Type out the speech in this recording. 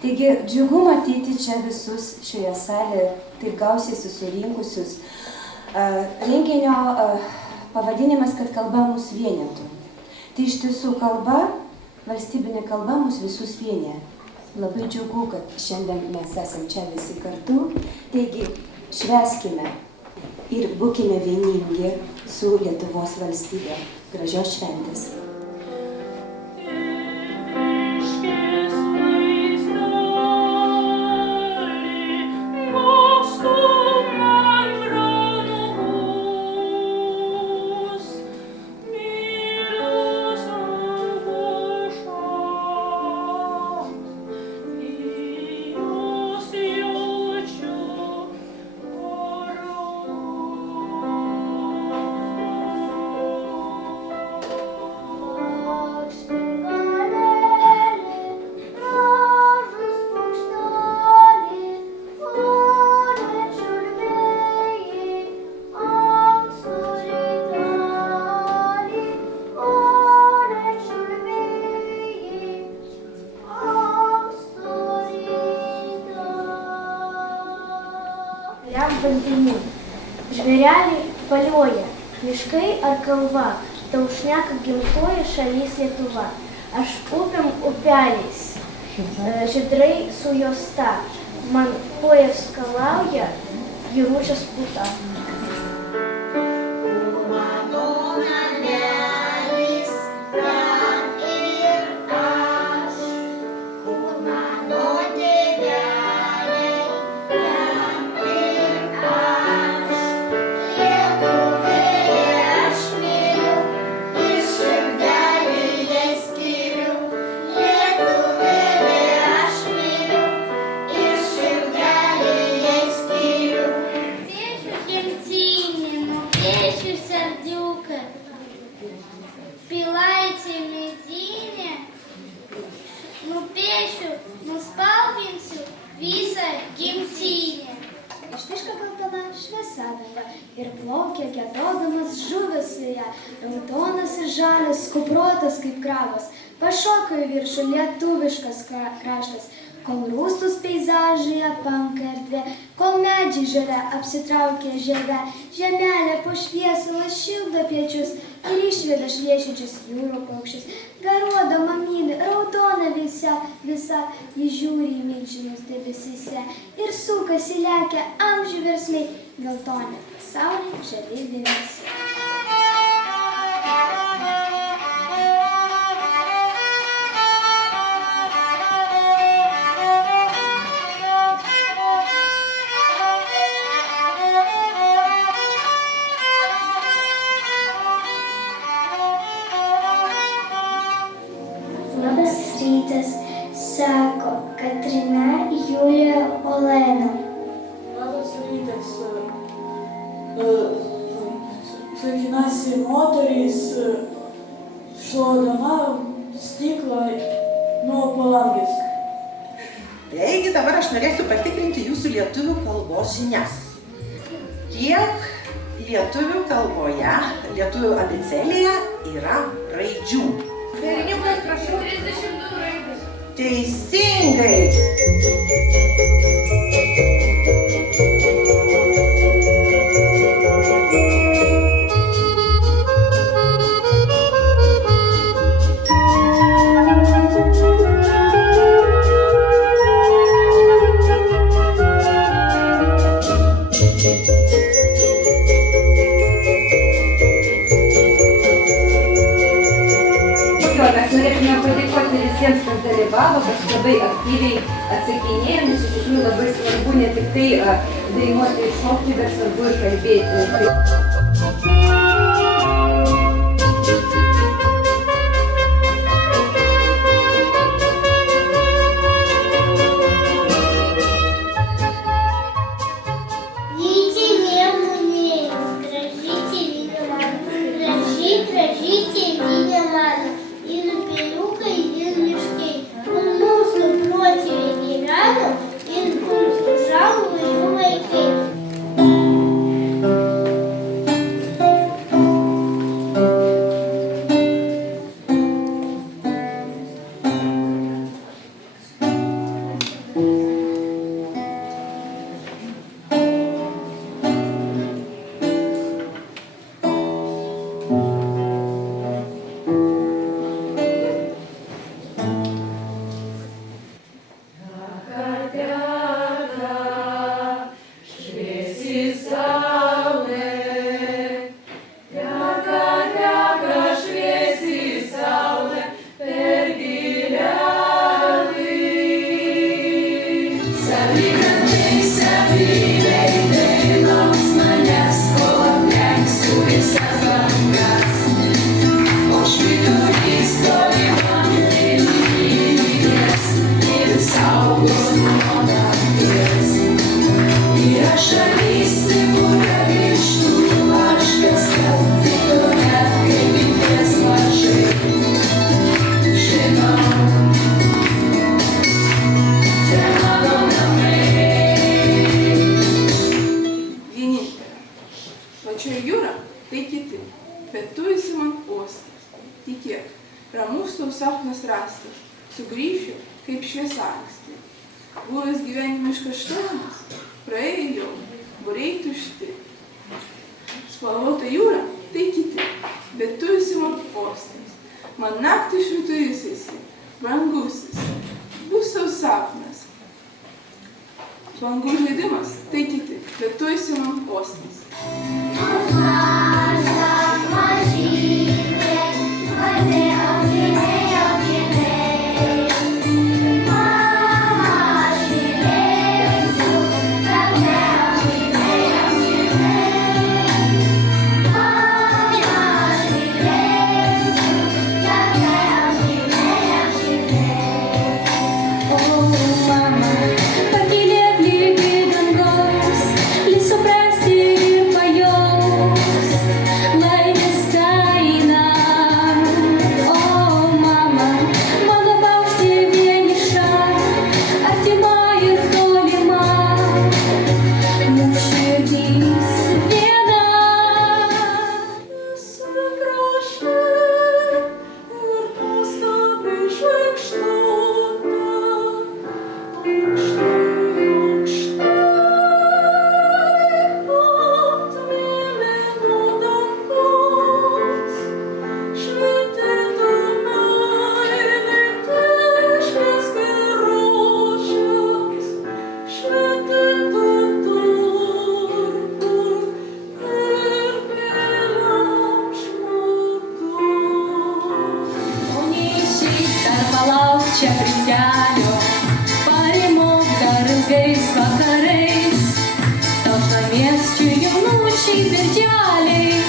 Taigi džiugu matyti čia visus šioje salėje taip gausiai susirinkusius. Renginio pavadinimas, kad kalba mus vienytų. Tai iš tiesų kalba, valstybinė kalba mus visus vienyje. Labai džiugu, kad šiandien mes esam čia visi kartu. Taigi švęskime ir būkime vieningi su Lietuvos valstybe. Gražios šventės. Vandeny. Žvėreliai valioja, miškai ar kalva, tau šneka gimtoji šalis Lietuva. Aš upėm upeliais, žydrai su juosta, man kojas skalauja, vyručias puta. Ir plaukia giedodamas žuvis į ją, raudonas ir žalias, kuprotas kaip krabas, pašoko į viršų lietuviškas kraštas, kol rūstus peizažai apanka erdvė, kol medžiai žalia apsitraukia žemę, žemelė po šviesulą šildo piečius ir išveda šviečiančius jūrų paukščius. Garuodama myli, raudona visa, ji žiūri į milžinus debesyse ir sukasi lekia amžių versmai, geltoni pasauliai žali dėmesį. Labas rytas, sako Katrina Julija Olena. Labas rytas. Sveikinasi moterys, šluodama stiklą nuo palangės. Taigi dabar aš norėsiu patikrinti jūsų lietuvių kalbos žinias. Kiek lietuvių kalboje, lietuvių abėcėlėje yra raidžių? Berniukas, prašau. 32 raidės. Teisingai. Mes norėtume padėkoti visiems, kas dalyvavo, kas labai aktyviai atsakinėjo, nes iš tikrųjų labai svarbu ne tik tai dainuoti ir šokti, bet svarbu ir kalbėti. Vienintelė. Pačioje jūra tai kiti, bet tu esi man uostas. Tikėk, ramus tau sapnas rastas, sugrįšiu kaip šviesalankstė. Buvęs gyvenimiškas štormas, praėjo jau, būriai tušti. Spalvota jūra tai kiti, bet tu esi man uostas. Man naktį švyturys esi, brangusis, bus tau sapnas. Bangų žaidimas tai kiti, bet tu esi man uostas. Čia prie kelio, parimok dar ilgais vakarais, taušna miesčių jaunučiai birželiai.